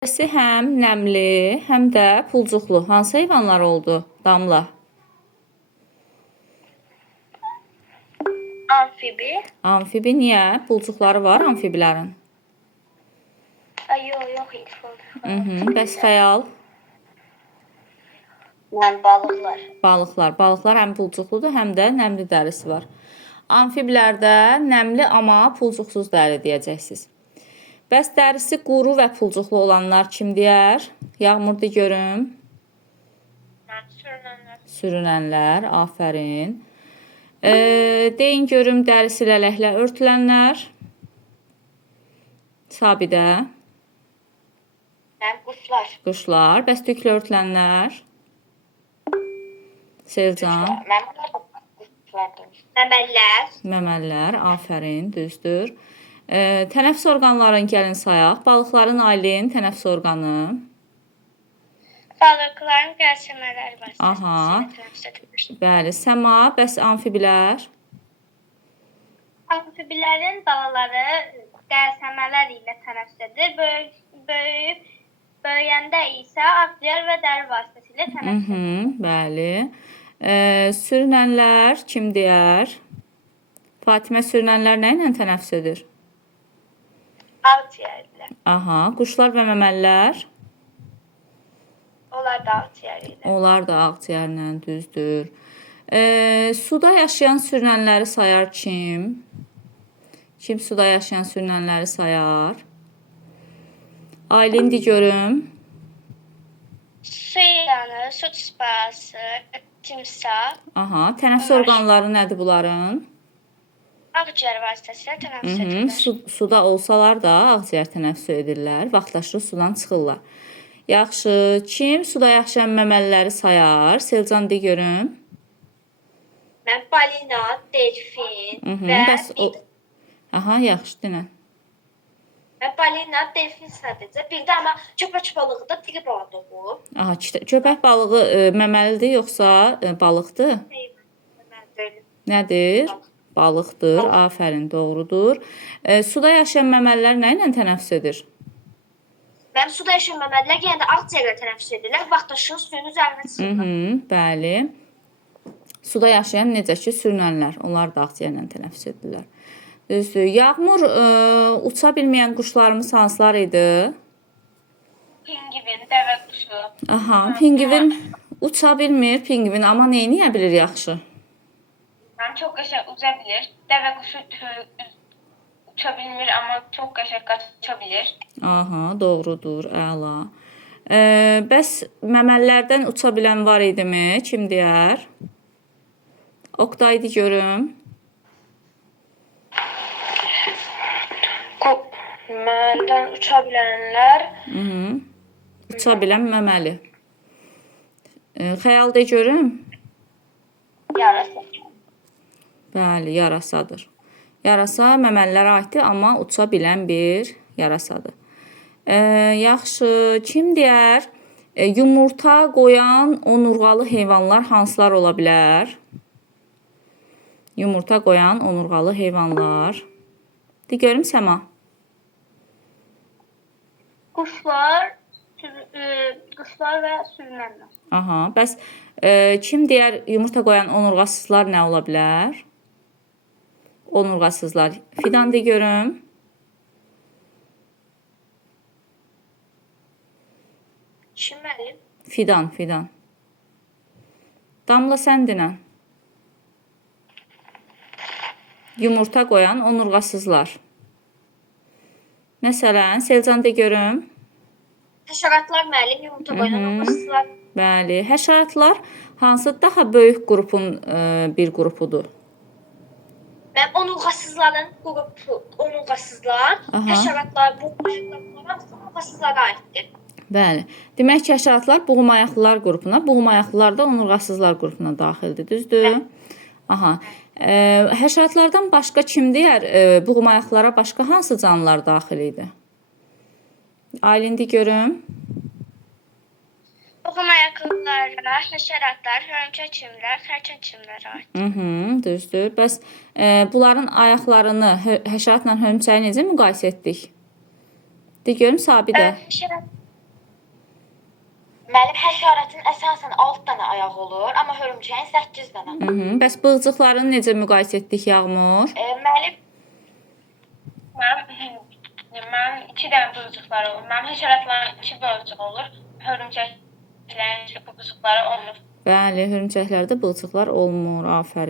Dərisi həm nəmli, həm də pulcuqlu. Hansı heyvanlar oldu, Damla? Amfibi. Amfibi niyə? Pulcuqları var amfibilərin. Yox, heç. Bəs xəyal? Balıqlar. Balıqlar həm pulcuqludur, həm də nəmli dərisi var. Amfibilərdə nəmli, amma pulcuqsuz dəri deyəcəksiniz. Bəs dərisi quru və pulcuqlu olanlar kim deyər? Yağmur de görüm. Sürünənlər, afərin. Deyin görüm dərisi lələklə örtülənlər. Sabidə. Quşlar. Quşlar. Bəs tüklə örtülənlər. Selcan. Məməllər. Məməllər, afərin, düzdür. Tənəffüs orqanlarını gəlin sayaq. Balıqların Aylin tənəffüs orqanı. Balıqların qəlsəmələri var. Aha. Bəli, Səma, bəs amfibilər? Amfibilərin balaları qəlsəmələr ilə tənəffüs edir. Böyüyəndə isə akciğer və dəri vasitəsilə tənəffüs edir. Bəli. Sürünənlər kim deyər? Fatimə, sürünənlər nə ilə tənəffüs edir? Akciğer ilə. Aha, quşlar və məməllər? Onlar da akciğer ilə. Onlar da akciğerlə, düzdür. Suda yaşayan sürünənləri sayar kim? Kim suda yaşayan sürünənləri sayar? Aylin de görüm. Su ilanı, su çispası, timsah. Aha, tənəffüs orqanları nədir bunların? Akciğer vasitəsilə tənəffüs edirlər. Suda olsalar da akciğer tənəffüs edirlər. Vaxtaşırı sudan çıxırlar. Yaxşı, kim suda yaşayan məməliləri sayar? Selcan de görüm. Mən balina, delfin və Aha, yaxşı, dinə. Mən balina, delfin sadəcə. Bir də amma köpək balığı da diri balığı bu. Aha, köpək balığı məməlidir yoxsa balıqdır? Nədir? Balıqdır, afərin, doğrudur. Suda yaşayan məməlilər nə ilə tənəffüs edir? Mən suda yaşayan məməlilər yenə də akciğerlə tənəffüs edirlər. Vaxtaşırı suyun üzərinə çıxırlar. Bəli. Suda yaşayan necə ki, sürünənlər, onlar da akciğerlə tənəffüs edirlər. Düzdür. Yağmur, uça bilməyən quşlarımız hansılar idi? Pingvin, dəvə quşu. Aha, pingvin uça bilmir, pingvin, amma neyini yeyə bilir yaxşı? Yəni çox qəşəng uça bilir. Dəvə quşu uça bilmir, amma çox qəşəng qaça bilir. Aha, doğrudur, əla. Bəs məməllərdən uça bilən var idimi? Kim deyər? Oqtay de görüm. Məməldən uça bilənlər. Uça bilən məməli. Xəyal de görüm. Yarasa. Bəli, yarasadır. Yarasa məməlilərə aiddir, amma uça bilən bir yarasadır. Yaxşı, kim deyər? Yumurta qoyan onurğalı heyvanlar hansılar ola bilər? Yumurta qoyan onurğalı heyvanlar. De görüm Səma. Quşlar və sürünənlər. Aha, bəs kim deyər yumurta qoyan onurğasızlar nə ola bilər? Onurğasızlar. Fidan de görüm. Kim mənim? Fidan. Damla sən dinə. Yumurta qoyan onurğasızlar. Məsələn, Selcan de görüm. Həşəratlar müəllim, yumurta qoyan onurğasızlar. Bəli, həşəratlar hansı daha böyük qrupun bir qrupudur? Mən onurğasızların qrupu, onurğasızlar, həşəratlar, onurğasızlara aiddir. Bəli. Demək ki, həşəratlar buğumayaqlılar qrupuna, buğumayaqlılar da onurğasızlar qrupuna daxildir, düzdür? Aha. Həşəratlardan başqa kim deyər? Buğumayaqlılara başqa hansı canlılar daxil idi? Aylin de görüm. Buğumayaqlılara, həşəratlar, hörümçək-çimlər, xərçəng-çimlərə aiddir. Düzdür. Bəs bunların ayaqlarını həşəratla hörümçəyi necə müqayisə etdik? De görüm Sabidə. Müəllim, həşəratın əsasən 6 dənə ayağı olur, amma hörümçəyin 8 dənə. Bəs bığcıqlarını necə müqayisə etdik Yağmur? Müəllim, Mənim 2 dənə bığcıqları olur. Mənim həşəratların 2 bığcığı olur. Hörümçəklərin bığcıqları olmur. Bəli, hörümçəklərdə bığcıqlar olmur. Afərin.